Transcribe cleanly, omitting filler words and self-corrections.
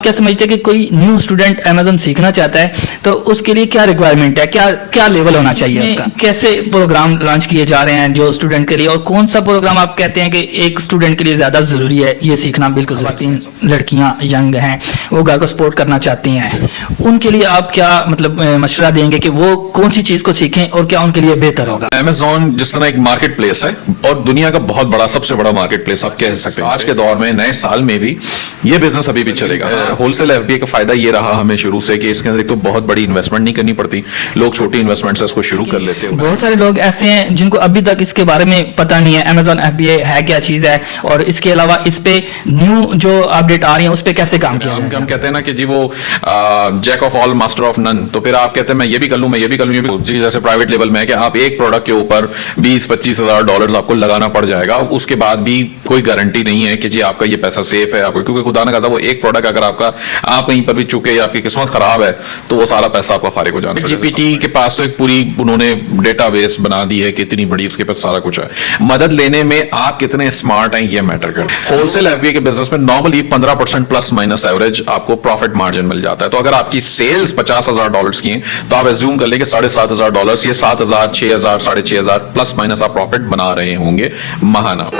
क्या समझते हैं कि कोई न्यू स्टूडेंट अमेज़न सीखना चाहता है तो उसके लिए क्या रिक्वायरमेंट है, क्या क्या लेवल होना चाहिए उसका? कैसे प्रोग्राम लॉन्च किए जा रहे हैं जो स्टूडेंट के लिए, और कौन सा प्रोग्राम आप कहते हैं कि एक स्टूडेंट के लिए ज़्यादा ज़रूरी है ये सीखना? बिल्कुल, खातिन लड़कियां यंग हैं, वो घर को सपोर्ट करना चाहती हैं, उनके लिए आप क्या मतलब मशवरा देंगे कि वो कौन सी चीज़ को सीखें और क्या उनके लिए बेहतर होगा? अमेज़न जिस तरह एक मार्केट प्लेस है और दुनिया का बहुत बड़ा, सबसे बड़ा मार्केट प्लेस आप कह सकते हैं, आज के दौर में नए साल में भी ये बिजनेस अभी भी चलेगा। होलसेल एफबीए का फायदा ये रहा हमें शुरू से कि इसके अंदर एक तो बहुत बड़ी इन्वेस्टमेंट नहीं करनी पड़ती, लोग छोटी इन्वेस्टमेंट से इसको शुरू कर लेते हैं। बहुत सारे लोग ऐसे हैं जिनको अभी तक इसके बारे में पता नहीं है अमेज़न एफबीए है क्या चीज़ है, और इसके अलावा इस पे न्यू जो अपडेट आ रही है उस पे कैसे काम किया जाए? हम कहते हैं ना कि जी वो jack of all master of none, तो फिर आप कहते हैं मैं ये भी कर लूं, मैं ये भी कर लूं, ये भी जी, जैसे प्राइवेट लेवल में है कि आप एक प्रोडक्ट के ऊपर 20-25 हज़ार डॉलर आपको लगाना पड़ जाएगा, उसके बाद भी कोई गारंटी नहीं है कि जी आपका ये पैसा सेफ है आपको, क्योंकि खुदा न खासा वो एक प्रोडक्ट अगर आपका आप कहीं पर भी चुके या आपकी किस्मत खराब है तो वो सारा पैसा आपका फारिग हो जाना है। जीपीटी के पास तो एक पूरी उन्होंने डेटाबेस बना दी है कि इतनी बड़ी, उसके पास सारा कुछ है। मदद लेने में आप कितने स्मार्ट हैं ये मैटर करता है। होलसेल एफबीए के बिजनेस में नॉर्मली 15% प्लस माइनस एवरेज आपको प्रॉफिट मार्जिन मिल जाता है। तो अगर आपकी सेल्स $50,000 की है तो आप एज्यूम कर लेंगे $7,500, ये 7,000, 6,000, 6,500 प्लस माइनस आप प्रॉफिट बना रहे होंगे महाना।